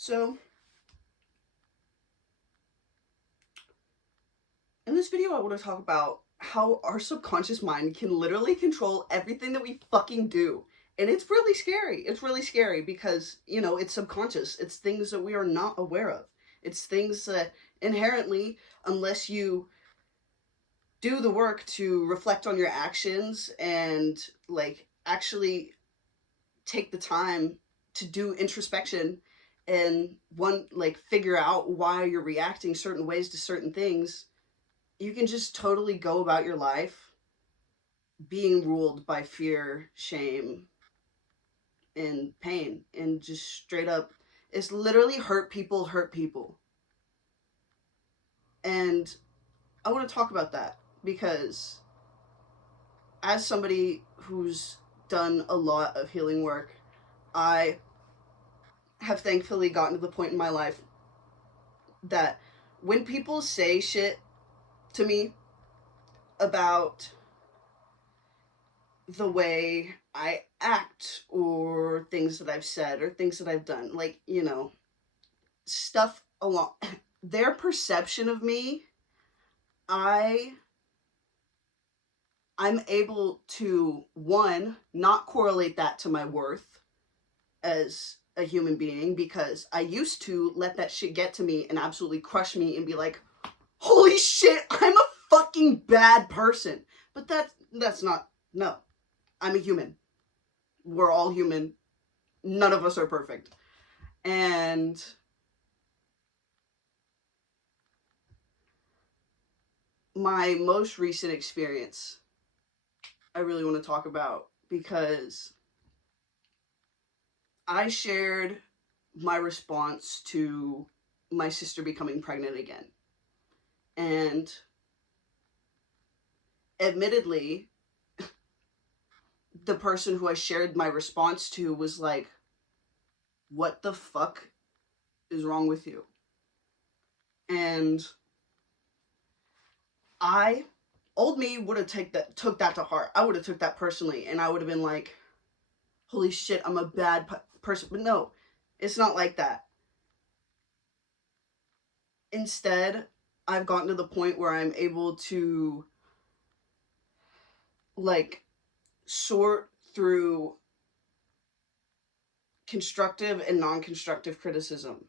So, in this video, I want to talk about how our subconscious mind can literally control everything that we fucking do. And it's really scary. It's really scary because, it's subconscious. It's things that we are not aware of. It's things that inherently, unless you do the work to reflect on your actions and, actually take the time to do introspection and figure out why you're reacting certain ways to certain things, you can just totally go about your life being ruled by fear, shame, and pain, and just straight up, it's literally hurt people. And I want to talk about that because, as somebody who's done a lot of healing work, I have thankfully gotten to the point in my life that when people say shit to me about the way I act or things that I've said or things that I've done, stuff along their perception of me, I I'm able to, one, not correlate that to my worth as a human being, because I used to let that shit get to me and absolutely crush me and be like, holy shit, I'm a fucking bad person. But that's not, no. I'm a human. We're all human. None of us are perfect. And my most recent experience, I really want to talk about because I shared my response to my sister becoming pregnant again. And admittedly, the person who I shared my response to was like, what the fuck is wrong with you? And I, old me, would have took that to heart. I would have took that personally, and I would have been like, holy shit, I'm a bad person. But no, it's not like that. Instead, I've gotten to the point where I'm able to, like, sort through constructive and non-constructive criticism.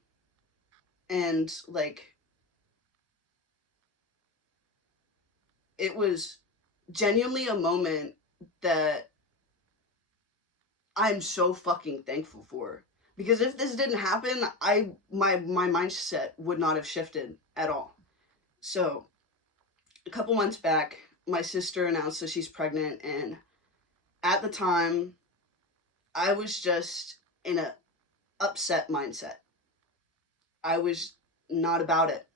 And, it was genuinely a moment that I'm so fucking thankful for. Because if this didn't happen, my mindset would not have shifted at all. So, a couple months back, my sister announced that she's pregnant, and at the time, I was just in a upset mindset. I was not about it.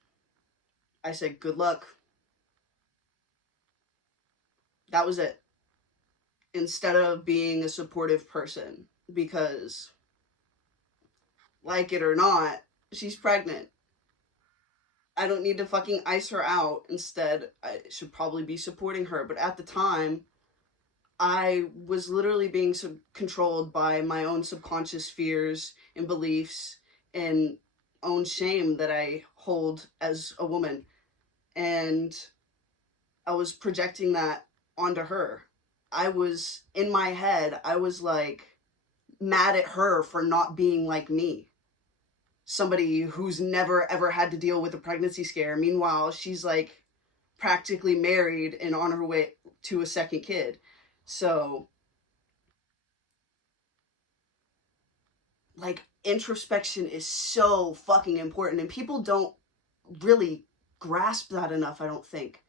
I said, good luck. That was it. Instead of being a supportive person, because, like it or not, she's pregnant. I don't need to fucking ice her out. Instead, I should probably be supporting her. But at the time, I was literally being controlled by my own subconscious fears and beliefs and own shame that I hold as a woman. And I was projecting that onto her. I was, in my head, I was like mad at her for not being like me. Somebody who's never ever had to deal with a pregnancy scare. Meanwhile, she's like practically married and on her way to a second kid. So, introspection is so fucking important, and people don't really grasp that enough, I don't think.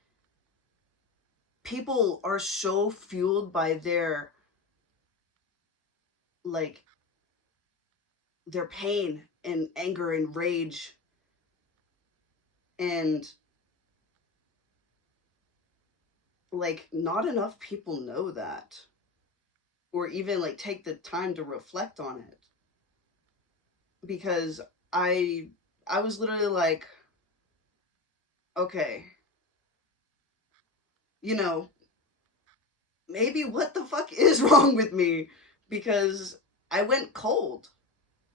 People are so fueled by like their pain and anger and rage, and not enough people know that, or even take the time to reflect on it. Because I was literally like, okay, you know, maybe what the fuck is wrong with me? Because I went cold.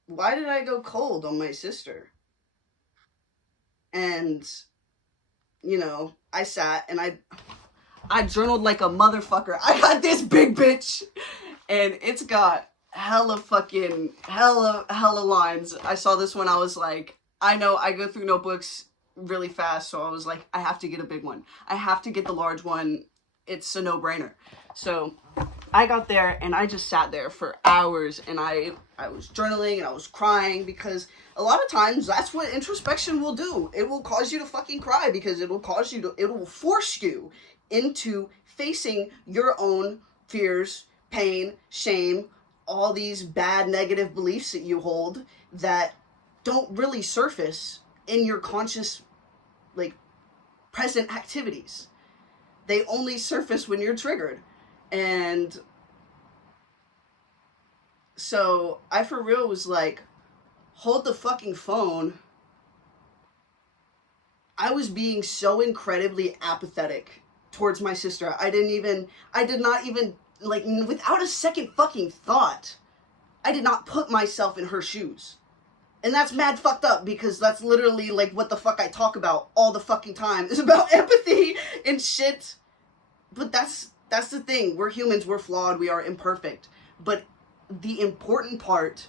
why did I go cold on my sister? And, you know, I sat and I journaled like a motherfucker. I got this big bitch, and it's got hella lines. I saw this one, I was like, I know I go through notebooks really fast, so I was like, I have to get a big one. I have to get the large one. It's a no-brainer. So I got there and I just sat there for hours, and I was journaling and I was crying, because a lot of times that's what introspection will do. It will cause you to fucking cry, because it will force you into facing your own fears, pain, shame, all these bad negative beliefs that you hold that don't really surface in your conscious, like, present activities. They only surface when you're triggered. And so I for real was like, hold the fucking phone. I was being so incredibly apathetic towards my sister. I did not even, like, without a second fucking thought, I did not put myself in her shoes. And that's mad fucked up, because that's literally like what the fuck I talk about all the fucking time, is about empathy and shit. But that's the thing. We're humans, we're flawed, we are imperfect. But the important part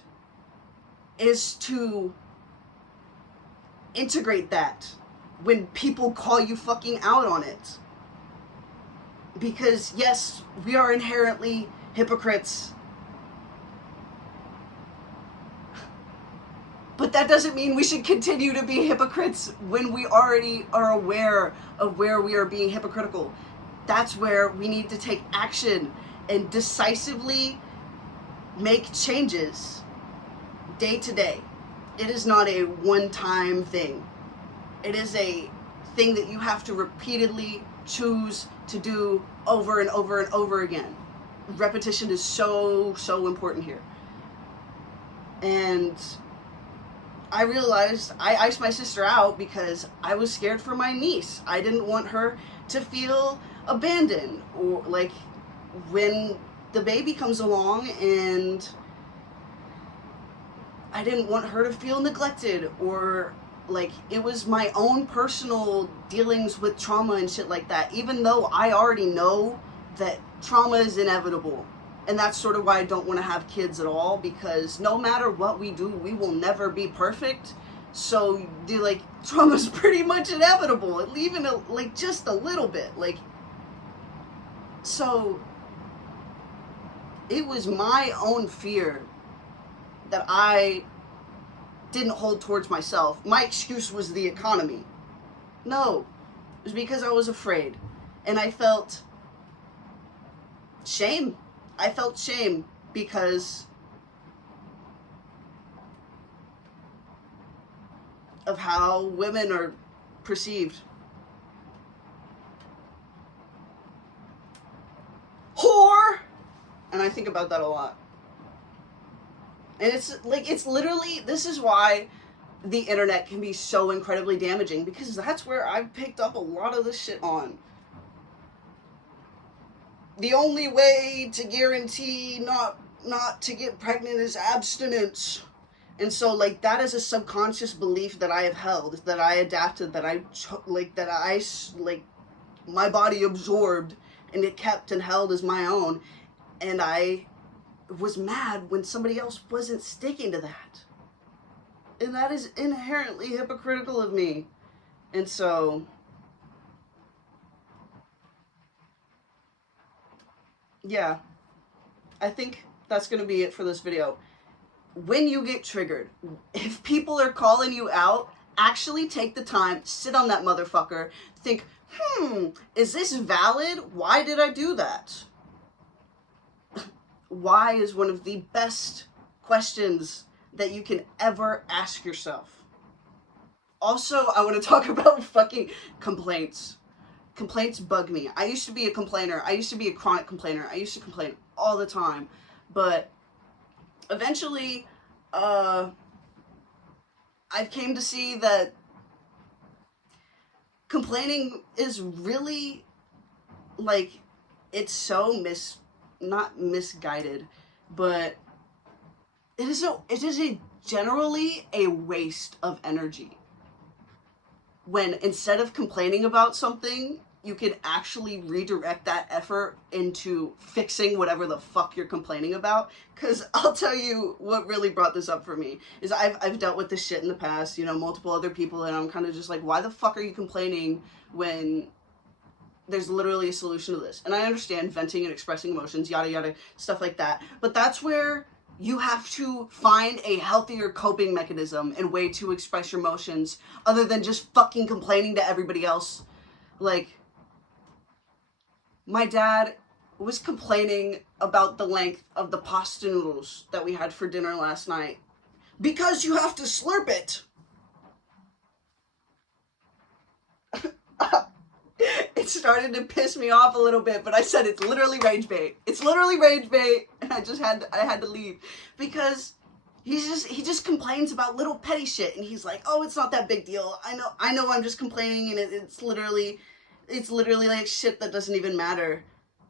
is to integrate that when people call you fucking out on it. Because yes, we are inherently hypocrites. But that doesn't mean we should continue to be hypocrites when we already are aware of where we are being hypocritical. That's where we need to take action and decisively make changes day to day. It is not a one-time thing. It is a thing that you have to repeatedly choose to do over and over and over again. Repetition is so important here. And I realized I iced my sister out because I was scared for my niece. I didn't want her to feel abandoned, or like when the baby comes along, and I didn't want her to feel neglected, or like it was my own personal dealings with trauma and shit like that, even though I already know that trauma is inevitable. And that's sort of why I don't want to have kids at all, because no matter what we do, we will never be perfect. So like trauma's pretty much inevitable, even like just a little bit. Like, so it was my own fear that I didn't hold towards myself. My excuse was the economy. No, it was because I was afraid, and I felt shame. I felt shame because of how women are perceived. Whore! And I think about that a lot. And it's like, it's literally, this is why the internet can be so incredibly damaging, because that's where I've picked up a lot of this shit on. The only way to guarantee not to get pregnant is abstinence. And so, like, that is a subconscious belief that I have held, that I adapted, that my body absorbed, and it kept and held as my own. And I was mad when somebody else wasn't sticking to that. And that is inherently hypocritical of me. And so, yeah, I think that's going to be it for this video. When you get triggered, if people are calling you out, actually take the time, sit on that motherfucker, think, is this valid? Why did I do that? Why is one of the best questions that you can ever ask yourself. Also, I want to talk about fucking complaints. Complaints bug me. I used to be a complainer. I used to be a chronic complainer. I used to complain all the time. But eventually, I've came to see that complaining is really, like, it's so not misguided, but it is a generally a waste of energy. When instead of complaining about something, you could actually redirect that effort into fixing whatever the fuck you're complaining about. Because I'll tell you what really brought this up for me is I've dealt with this shit in the past, you know, multiple other people, and I'm kind of just like, why the fuck are you complaining when there's literally a solution to this? And I understand venting and expressing emotions, yada yada, stuff like that. But that's where you have to find a healthier coping mechanism and way to express your emotions other than just fucking complaining to everybody else. Like, my dad was complaining about the length of the pasta noodles that we had for dinner last night. Because you have to slurp it. It started to piss me off a little bit, but I said it's literally rage bait. It's literally rage bait, and I had to leave because he just complains about little petty shit, and he's like, "Oh, it's not that big deal. I know, I'm just complaining, and it's literally like shit that doesn't even matter."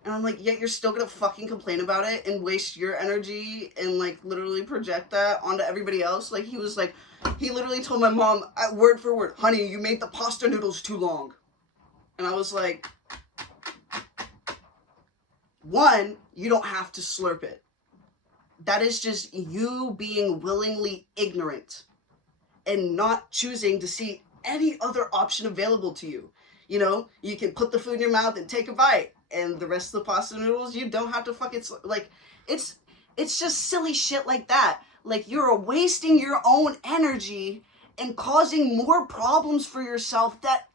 And I'm like, yet you're still gonna fucking complain about it and waste your energy and like literally project that onto everybody else. Like he literally told my mom word for word, "Honey, you made the pasta noodles too long." And I was like, one, you don't have to slurp it. That is just you being willingly ignorant and not choosing to see any other option available to you. You know, you can put the food in your mouth and take a bite, and the rest of the pasta noodles, you don't have to fucking, like, it's just silly shit like that. Like, you're wasting your own energy and causing more problems for yourself that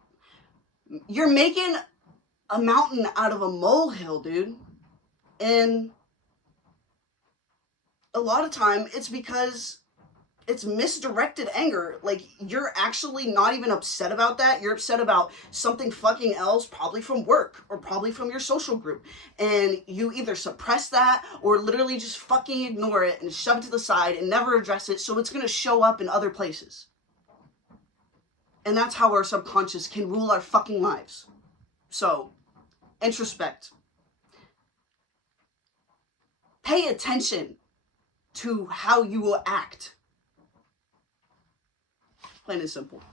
you're making a mountain out of a molehill, dude. And a lot of time it's because it's misdirected anger. Like, you're actually not even upset about that. You're upset about something fucking else, probably from work or probably from your social group. And you either suppress that or literally just fucking ignore it and shove it to the side and never address it, so it's gonna show up in other places. And that's how our subconscious can rule our fucking lives. So, introspect. Pay attention to how you will act. Plain and simple.